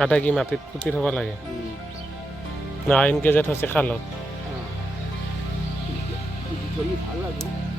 কাটা কি মাটিত পুতি থ'ব লাগে না এনকে যে থৈছে খালত ধৰি ভাল আৰু